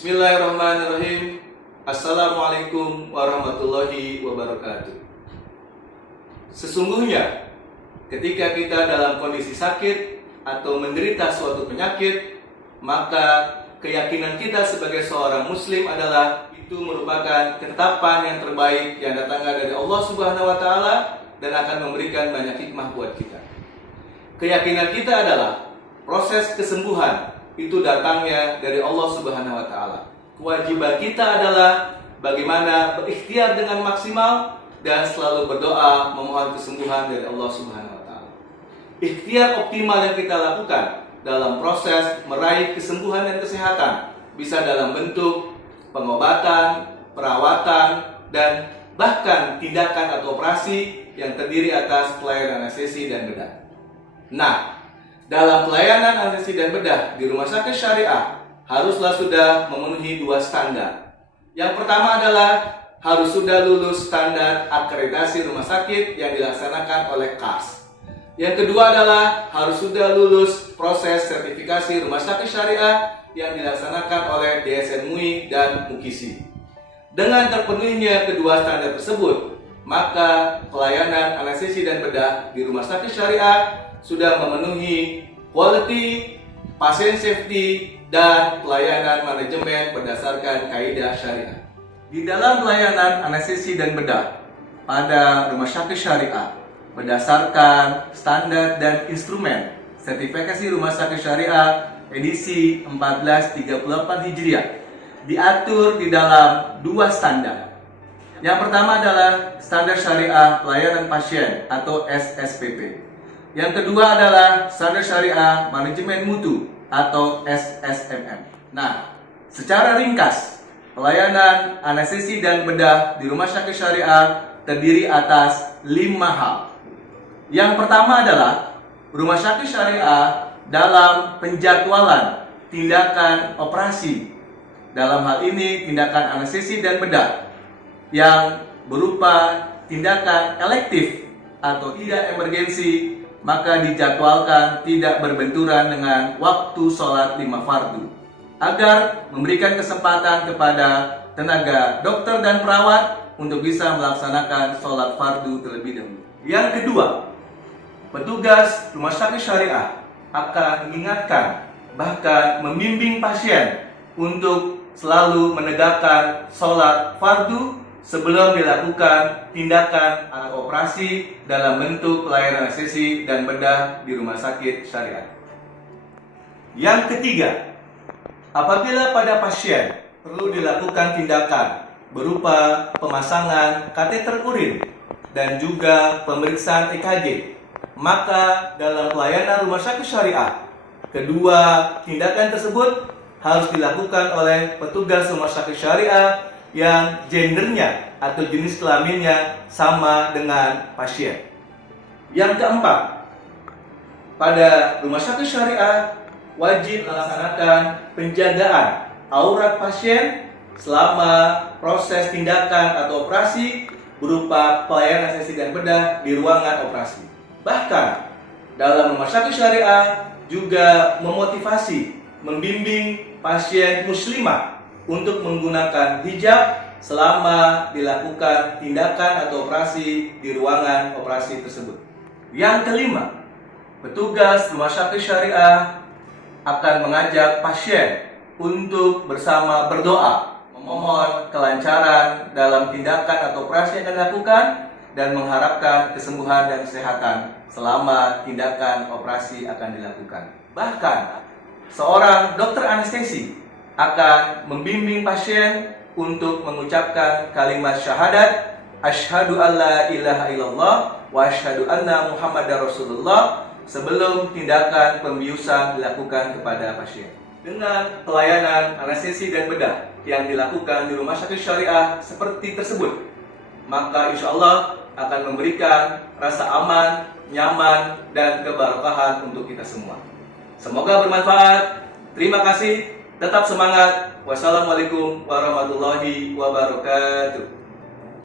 Bismillahirrahmanirrahim. Assalamualaikum warahmatullahi wabarakatuh. Sesungguhnya ketika kita dalam kondisi sakit atau menderita suatu penyakit, maka keyakinan kita sebagai seorang muslim adalah itu merupakan ketetapan yang terbaik yang datangnya dari Allah Subhanahu wa taala dan akan memberikan banyak hikmah buat kita. Keyakinan kita adalah proses kesembuhan itu datangnya dari Allah Subhanahu wa taala. Kewajiban kita adalah bagaimana berikhtiar dengan maksimal dan selalu berdoa memohon kesembuhan dari Allah Subhanahu wa taala. Ikhtiar optimal yang kita lakukan dalam proses meraih kesembuhan dan kesehatan bisa dalam bentuk pengobatan, perawatan, dan bahkan tindakan atau operasi yang terdiri atas pelayanan anestesi dan bedah. Nah, dalam pelayanan anestesi dan bedah di rumah sakit syariah haruslah sudah memenuhi dua standar. Yang pertama adalah harus sudah lulus standar akreditasi rumah sakit yang dilaksanakan oleh KAS. Yang kedua adalah harus sudah lulus proses sertifikasi rumah sakit syariah yang dilaksanakan oleh DSN MUI dan MUKISI. Dengan terpenuhinya kedua standar tersebut, maka pelayanan anestesi dan bedah di rumah sakit syariah sudah memenuhi quality, patient safety, dan pelayanan manajemen berdasarkan kaidah syariah. Di dalam pelayanan anestesi dan bedah pada rumah sakit syariah berdasarkan standar dan instrumen sertifikasi rumah sakit syariah edisi 1434 Hijriah diatur di dalam dua standar. Yang pertama adalah standar syariah pelayanan pasien atau SSPP. Yang kedua adalah standar syariah manajemen mutu atau SSMM. Nah, secara ringkas, pelayanan anestesi dan bedah di rumah sakit syariah terdiri atas 5 hal. Yang pertama adalah rumah sakit syariah dalam penjadwalan tindakan operasi. Dalam hal ini tindakan anestesi dan bedah yang berupa tindakan elektif atau tidak emergensi, maka dijadwalkan tidak berbenturan dengan waktu sholat 5 fardu agar memberikan kesempatan kepada tenaga dokter dan perawat untuk bisa melaksanakan sholat fardu terlebih dahulu. Yang kedua, petugas rumah sakit syariah akan mengingatkan bahkan membimbing pasien untuk selalu menegakkan sholat fardu sebelum dilakukan tindakan atau operasi dalam bentuk pelayanan anestesi dan bedah di rumah sakit syariah. Yang ketiga, apabila pada pasien perlu dilakukan tindakan berupa pemasangan kateter urin dan juga pemeriksaan EKG, maka dalam pelayanan rumah sakit syariah, kedua tindakan tersebut harus dilakukan oleh petugas rumah sakit syariah yang gendernya atau jenis kelaminnya sama dengan pasien. Yang keempat, pada rumah sakit syariah wajib melaksanakan penjagaan aurat pasien selama proses tindakan atau operasi berupa pelayanan anestesi dan bedah di ruangan operasi. Bahkan dalam rumah sakit syariah juga memotivasi, membimbing pasien muslimah untuk menggunakan hijab selama dilakukan tindakan atau operasi di ruangan operasi tersebut. Yang kelima, petugas rumah sakit syariah akan mengajak pasien untuk bersama berdoa, memohon kelancaran dalam tindakan atau operasi yang akan dilakukan dan mengharapkan kesembuhan dan kesehatan selama tindakan operasi akan dilakukan. Bahkan, seorang dokter anestesi akan membimbing pasien untuk mengucapkan kalimat syahadat asyhadu alla ilaha illallah wa asyhadu anna muhammadar rasulullah sebelum tindakan pembiusan dilakukan kepada pasien. Dengan pelayanan anestesi dan bedah yang dilakukan di rumah sakit syariah seperti tersebut, maka insya Allah akan memberikan rasa aman, nyaman, dan keberkahan untuk kita semua. Semoga bermanfaat. Terima kasih. Tetap semangat. Wassalamualaikum warahmatullahi wabarakatuh.